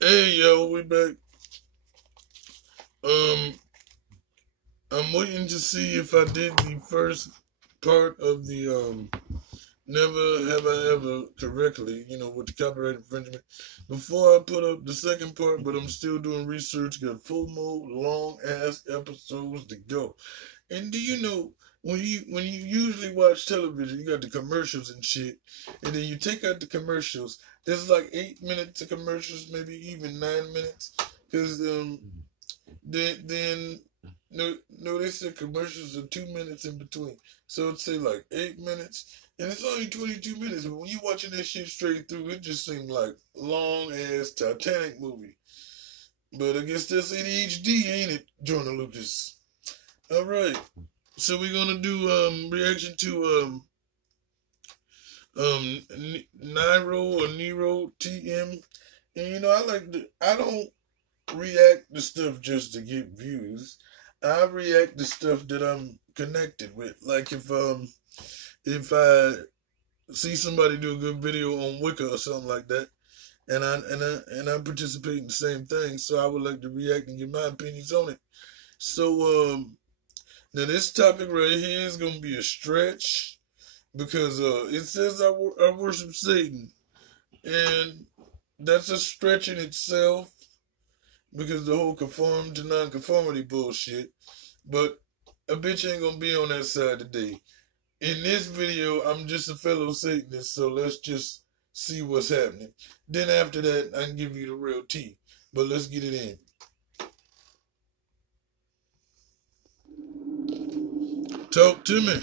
Hey yo, we back. Um, I'm waiting to see if I did the first part of the Never Have I Ever correctly, with the copyright infringement. Before I put up the second part, but I'm still doing research, got 4 more long ass episodes to go. And do you know when you usually watch television, you got the commercials and shit, and then you take out the commercials. There's like 8 minutes of commercials, maybe even 9 minutes, because then no, they said commercials are 2 minutes in between, so it'd say like 8 minutes, and it's only 22 minutes. But when you watching that shit straight through, it just seemed like long ass Titanic movie. But I guess that's ADHD, ain't it, Jordan Lucas? All right. So we're gonna do reaction to Nero TM, and I don't react to stuff just to get views. I react to stuff that I'm connected with. Like if I see somebody do a good video on Wicca or something like that, and I participate in the same thing, so I would like to react and give my opinions on it. So now this topic right here is gonna be a stretch because it says I worship Satan, and that's a stretch in itself because the whole conform to non-conformity bullshit. But a bitch ain't gonna be on that side today. In this video, I'm just a fellow Satanist, so let's just see what's happening. Then after that, I can give you the real tea. But let's get it in. Talk to me.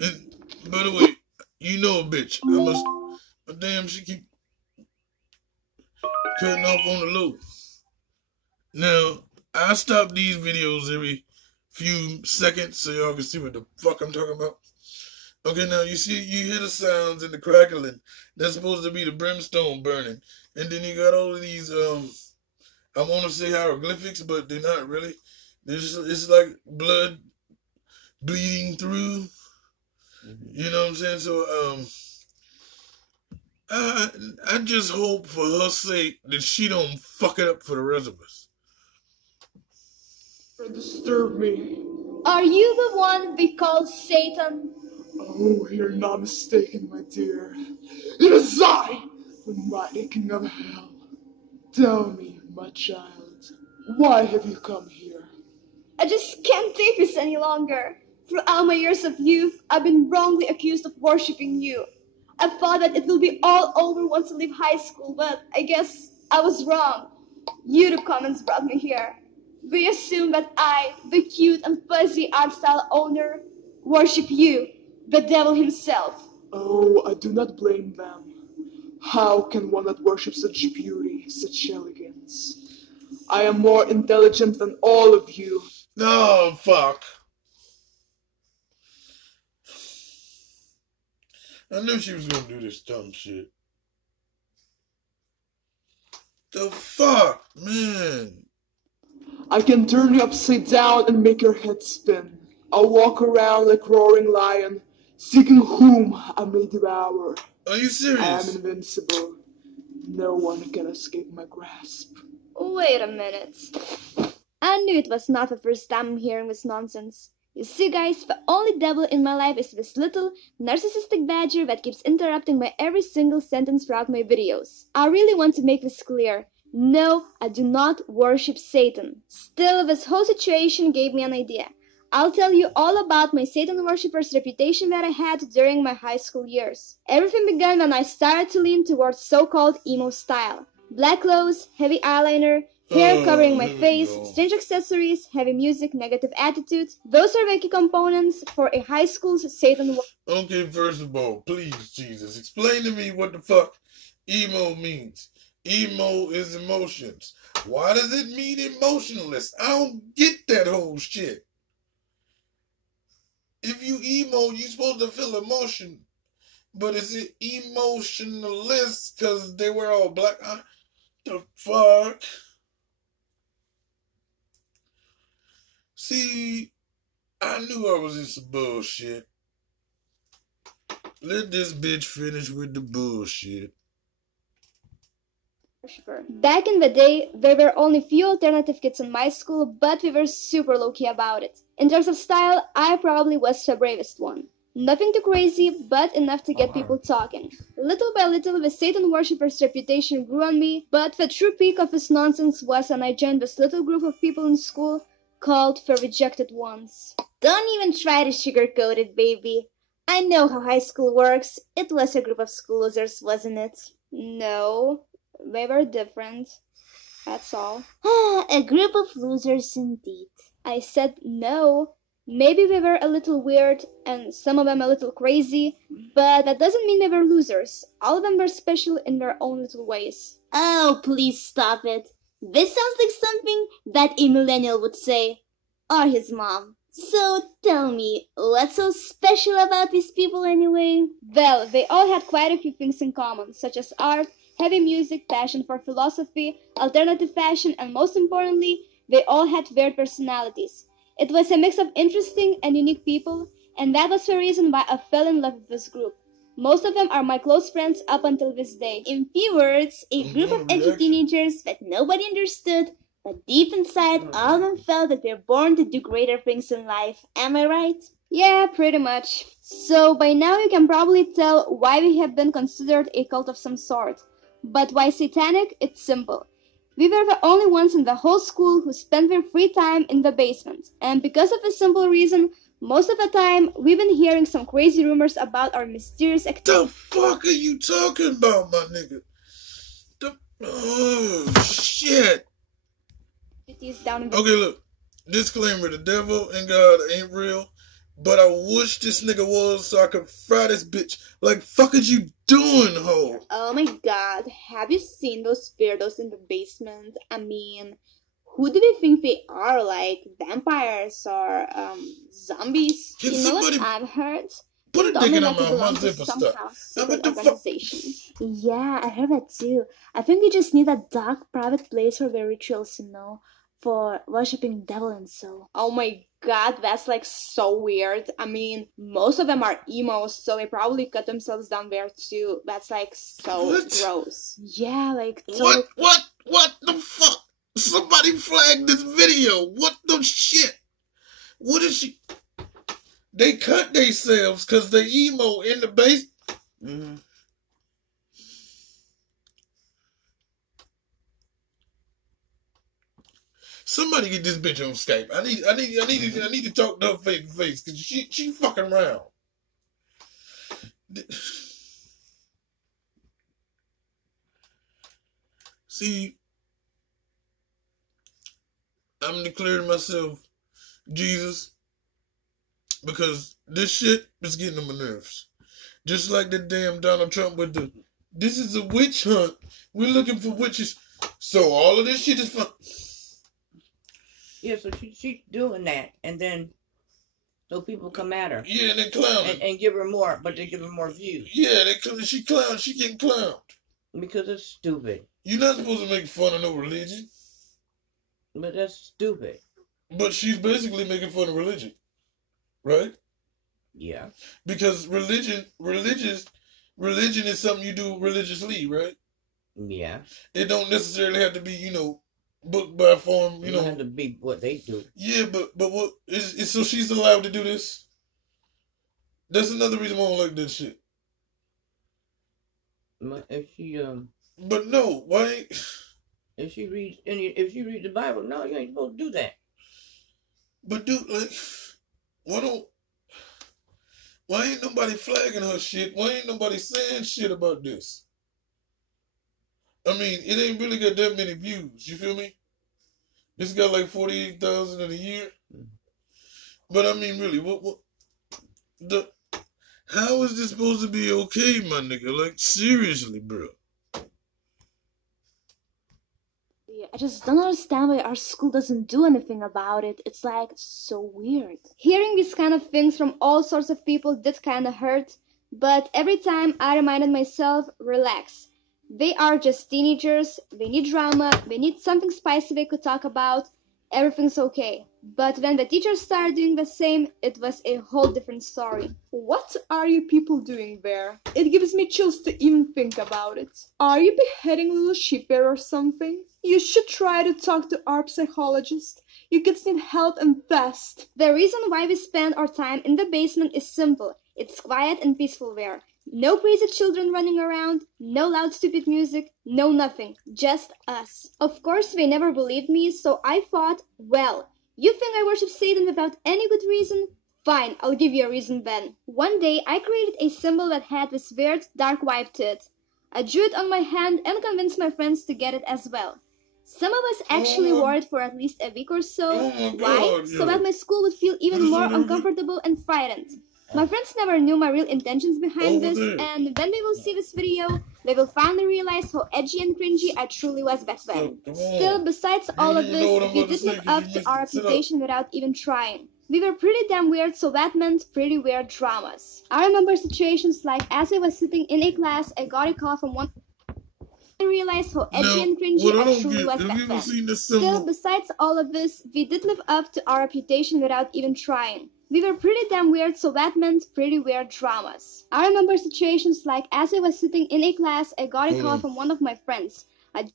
And by the way, you know a bitch. I must. Damn, she keep cutting off on the low. Now, I stop these videos every few seconds so y'all can see what the fuck I'm talking about. Okay, now you hear the sounds and the crackling. That's supposed to be the brimstone burning. And then you got all of these I want to say hieroglyphics, but they're not really. It's like blood bleeding through. You know what I'm saying? So I just hope for her sake that she don't fuck it up for the rest of us. Disturb me. Are you the one we call Satan? Oh, you're not mistaken, my dear. It is I, the mighty king of hell. Tell me, my child, why have you come here? I just can't take this any longer. Throughout my years of youth, I've been wrongly accused of worshipping you. I thought that it will be all over once I leave high school, but I guess I was wrong. You, the comments, brought me here. We assume that I, the cute and fuzzy art style owner, worship you, the devil himself. Oh, I do not blame them. How can one not worship such beauty, such elegance? I am more intelligent than all of you. Oh, fuck. I knew she was gonna do this dumb shit. The fuck, man. I can turn you upside down and make your head spin. I'll walk around like a roaring lion, seeking whom I may devour. Are you I am serious? invincible. No one can escape my grasp. Wait a minute. I knew it was not the first time I'm hearing this nonsense. You see, guys, the only devil in my life is this little, narcissistic badger that keeps interrupting my every single sentence throughout my videos. I really want to make this clear. No, I do not worship Satan. Still, this whole situation gave me an idea. I'll tell you all about my Satan worshipper's reputation that I had during my high school years. Everything began when I started to lean towards so-called emo style. Black clothes, heavy eyeliner, hair covering my face, strange accessories, heavy music, negative attitude. Those are the key components for a high school's Satan. Okay, first of all, please, Jesus, explain to me what the fuck emo means. Emo is emotions. Why does it mean emotionless? I don't get that whole shit. If you emo, you supposed to feel emotion. But is it emotionless because they were all black? The fuck? See, I knew I was in some bullshit. Let this bitch finish with the bullshit. Back in the day, there were only few alternative kids in my school, but we were super low-key about it. In terms of style, I probably was the bravest one. Nothing too crazy, but enough to get people talking. Little by little, the Satan worshipper's reputation grew on me, but the true peak of his nonsense was when I joined this little group of people in school called the Rejected Ones. Don't even try to sugarcoat it, baby. I know how high school works. It was a group of school losers, wasn't it? No, they were different. That's all. A group of losers indeed. I said no. Maybe we were a little weird, and some of them a little crazy, but that doesn't mean they were losers. All of them were special in their own little ways. Oh, please stop it. This sounds like something that a millennial would say. Or his mom. So tell me, what's so special about these people anyway? Well, they all had quite a few things in common, such as art, heavy music, passion for philosophy, alternative fashion, and most importantly, they all had weird personalities. It was a mix of interesting and unique people, and that was the reason why I fell in love with this group. Most of them are my close friends up until this day. In few words, a group of edgy teenagers that nobody understood, but deep inside, all of them felt that they're born to do greater things in life. Am I right? Yeah, pretty much. So by now you can probably tell why we have been considered a cult of some sort. But why satanic? It's simple. We were the only ones in the whole school who spent their free time in the basement. And because of a simple reason, most of the time, we've been hearing some crazy rumors about our mysterious activity. The fuck are you talking about, my nigga? Oh, shit. Okay, look. Disclaimer, the devil and God ain't real, but I wish this nigga was so I could fry this bitch. Like, fuck is you doing, ho? Oh my god, have you seen those weirdos in the basement? I mean, who do they think they are? Like, vampires or, zombies? Can you know somebody what I've heard? put a dick in my zipper stuff? Secret organization. Yeah, I heard that too. I think we just need a dark private place for their rituals, you know, for worshipping devil and so. Oh my god, that's like so weird. I mean, most of them are emos, so they probably cut themselves down there too. That's like so gross. Yeah, like What the fuck? Somebody flagged this video. What the shit? What is she? They cut themselves because they emo in the base. Somebody get this bitch on Skype. I need to talk to her face to face because she fucking around. See, I'm declaring myself Jesus because this shit is getting on my nerves. Just like the damn Donald Trump with this is a witch hunt. We're looking for witches. So all of this shit is fun. Yeah, so she's doing that, and then so people come at her. Yeah, and they clown her. And give her more, but they give her more views. Yeah, she getting clowned. Because it's stupid. You're not supposed to make fun of no religion. But that's stupid. But she's basically making fun of religion. Right? Yeah. Because religion is something you do religiously, right? Yeah. It don't necessarily have to be, book by form, It don't have to be what they do. Yeah, but what is so she's allowed to do this? That's another reason why I don't like that shit. If she But no, why? If she reads the Bible, no, you ain't supposed to do that. But dude, like, why ain't nobody flagging her shit? Why ain't nobody saying shit about this? I mean, it ain't really got that many views. You feel me? It's got like 48,000 in a year. But I mean, really, how is this supposed to be okay, my nigga? Like, seriously, bro. Yeah, I just don't understand why our school doesn't do anything about it. It's like so weird. Hearing these kind of things from all sorts of people did kind of hurt, but every time I reminded myself, relax. They are just teenagers, they need drama, they need something spicy they could talk about, everything's okay. But when the teacher started doing the same, it was a whole different story. What are you people doing there? It gives me chills to even think about it. Are you beheading little sheep there or something? You should try to talk to our psychologist. You kids need help and fast. The reason why we spend our time in the basement is simple. It's quiet and peaceful there. No crazy children running around, no loud stupid music, no nothing, just us. Of course, they never believed me, so I thought, well, you think I worship Satan without any good reason? Fine, I'll give you a reason then. One day, I created a symbol that had this weird, dark vibe to it. I drew it on my hand and convinced my friends to get it as well. Some of us actually wore it for at least a week or so. Why? So that my school would feel even more uncomfortable and frightened. My friends never knew my real intentions behind this, and when they will see this video, they will finally realize how edgy and cringy I truly was back then. Still, besides all of this, we did live up to our reputation without even trying. We were pretty damn weird, so that meant pretty weird dramas. I remember situations like as I was sitting in a class, I got a call from one. I realized how edgy and cringy I truly was back then. Still, besides all of this, we did live up to our reputation without even trying. We were pretty damn weird, so that meant pretty weird dramas. I remember situations like as I was sitting in a class, I got a call from one of my friends. It's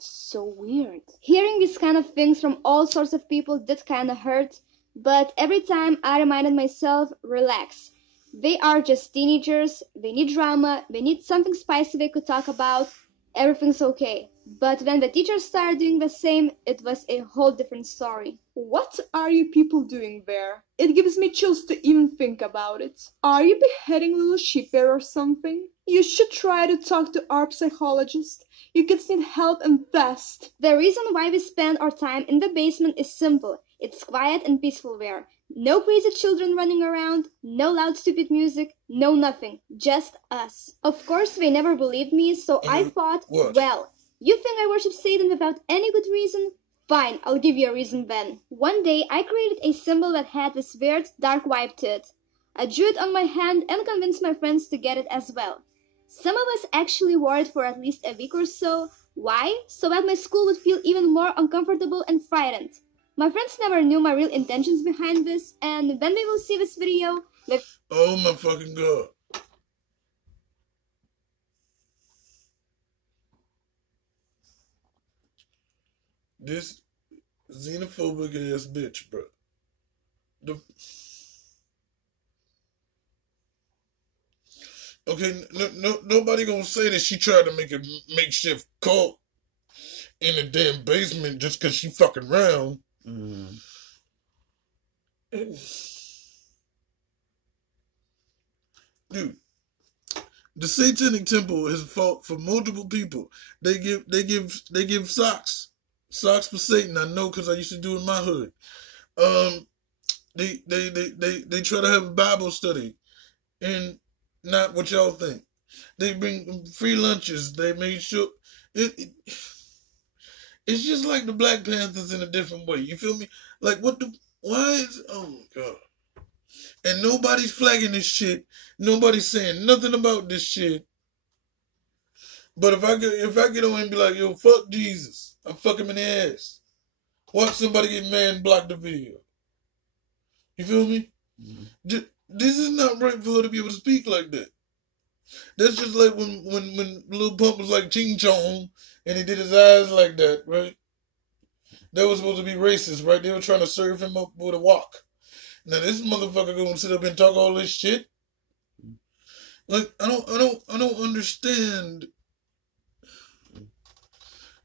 so weird. Hearing these kind of things from all sorts of people did kinda hurt, but every time I reminded myself, relax. They are just teenagers, they need drama, they need something spicy they could talk about, everything's okay. But when the teacher started doing the same, it was a whole different story. What are you people doing there? It gives me chills to even think about it. Are you beheading little sheep there or something? You should try to talk to our psychologist. You kids need help and fast. The reason why we spend our time in the basement is simple. It's quiet and peaceful there. No crazy children running around, no loud stupid music, no nothing, just us. Of course, they never believed me, so I thought, well, you think I worship Satan without any good reason? Fine, I'll give you a reason then. One day, I created a symbol that had this weird, dark vibe to it. I drew it on my hand and convinced my friends to get it as well. Some of us actually wore it for at least a week or so. Why? So that my school would feel even more uncomfortable and frightened. My friends never knew my real intentions behind this, and when they will see this video, they... Oh my fucking god. This xenophobic ass bitch, bro. Okay, nobody gonna say that she tried to make a makeshift cult in the damn basement just cause she fucking round. Dude, the Satanic Temple has fought for multiple people. They give socks for Satan. I know because I used to do it in my hood. They try to have a Bible study, and not what y'all think. They bring free lunches. They made sure it's just like the Black Panthers in a different way. You feel me? Like oh my god. And nobody's flagging this shit. Nobody's saying nothing about this shit. But if I get on and be like, yo, fuck Jesus, I fuck him in the ass. Watch somebody get mad and block the video. You feel me? Mm-hmm. This is not right for her to be able to speak like that. That's just like when Lil Pump was like Ching Chong and he did his eyes like that, right? That was supposed to be racist, right? They were trying to serve him up with a walk. Now this motherfucker gonna sit up and talk all this shit. Like I don't understand.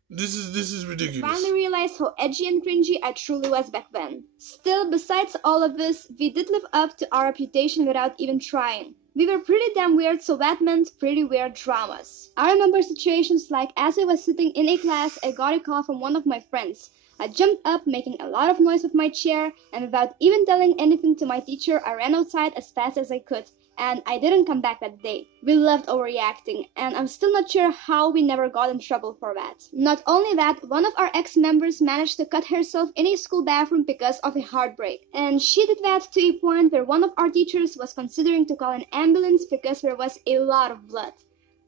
This is ridiculous. Finally realized how edgy and cringy I truly was back then. Still, besides all of this, we did live up to our reputation without even trying. We were pretty damn weird, so that meant pretty weird dramas. I remember situations like as I was sitting in a class, I got a call from one of my friends. I jumped up, making a lot of noise with my chair, and without even telling anything to my teacher, I ran outside as fast as I could. And I didn't come back that day. We loved overreacting, and I'm still not sure how we never got in trouble for that. Not only that, one of our ex-members managed to cut herself in a school bathroom because of a heartbreak. And she did that to a point where one of our teachers was considering to call an ambulance because there was a lot of blood.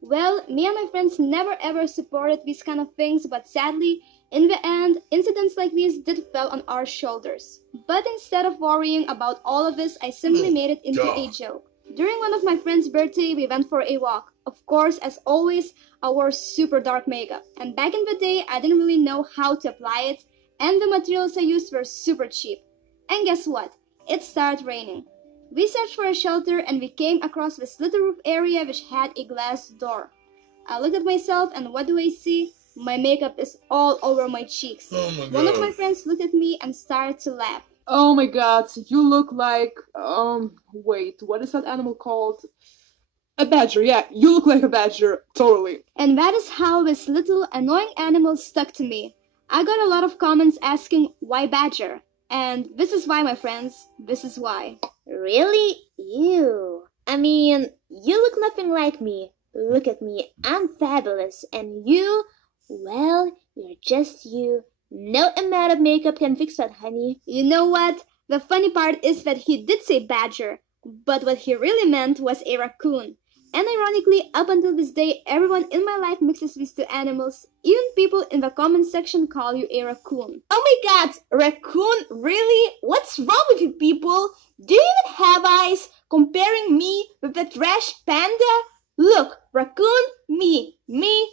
Well, me and my friends never ever supported these kind of things, but sadly, In the end, incidents like these did fell on our shoulders. But instead of worrying about all of this, I simply made it into a joke. During one of my friend's birthday, we went for a walk. Of course, as always, I wore super dark makeup. And back in the day, I didn't really know how to apply it, and the materials I used were super cheap. And guess what? It started raining. We searched for a shelter and we came across this little roof area which had a glass door. I looked at myself and what do I see? My makeup is all over my cheeks. Oh my God. One of my friends looked at me and started to laugh. Oh my God, you look like, wait, what is that animal called? A badger, yeah, you look like a badger, totally. And that is how this little annoying animal stuck to me. I got a lot of comments asking, why badger? And this is why, my friends, this is why. Really? You? I mean, you look nothing like me. Look at me, I'm fabulous. And you? Well, you're just you. No amount of makeup can fix that, honey. You know what? The funny part is that he did say badger, but what he really meant was a raccoon. And ironically, up until this day, everyone in my life mixes these two animals. Even people in the comment section call you a raccoon. Oh my God, raccoon? Really? What's wrong with you people? Do you even have eyes? Comparing me with the trash panda? Look, raccoon, me,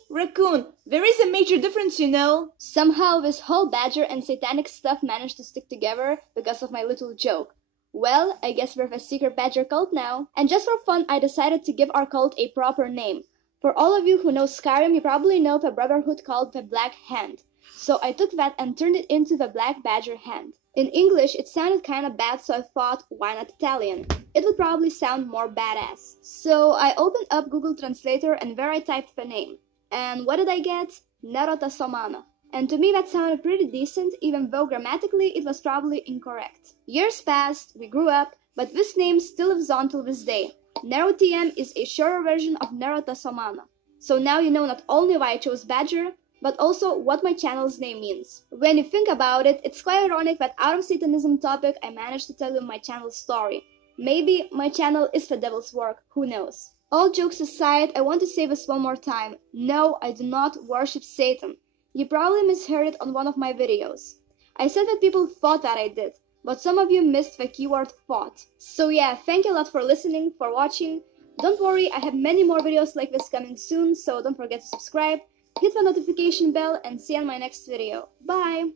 raccoon. There is a major difference, you know. Somehow this whole badger and satanic stuff managed to stick together because of my little joke. Well, I guess we're the secret badger cult now. And just for fun, I decided to give our cult a proper name. For all of you who know Skyrim, you probably know the brotherhood called the Black Hand. So I took that and turned it into the Black Badger Hand. In English, it sounded kinda bad, so I thought, why not Italian? It would probably sound more badass. So I opened up Google Translator and there I typed the name. And what did I get? Nerota Somana. And to me that sounded pretty decent, even though grammatically it was probably incorrect. Years passed, we grew up, but this name still lives on till this day. NeroTM is a shorter version of Nerota Somana. So now you know not only why I chose Badger, but also what my channel's name means. When you think about it, it's quite ironic that out of Satanism topic I managed to tell you my channel's story. Maybe my channel is the devil's work, who knows. All jokes aside, I want to say this one more time. No, I do not worship Satan. You probably misheard it on one of my videos. I said that people thought that I did, but some of you missed the keyword thought. So yeah, thank you a lot for listening, for watching. Don't worry, I have many more videos like this coming soon, so don't forget to subscribe, hit the notification bell, and see you on my next video. Bye!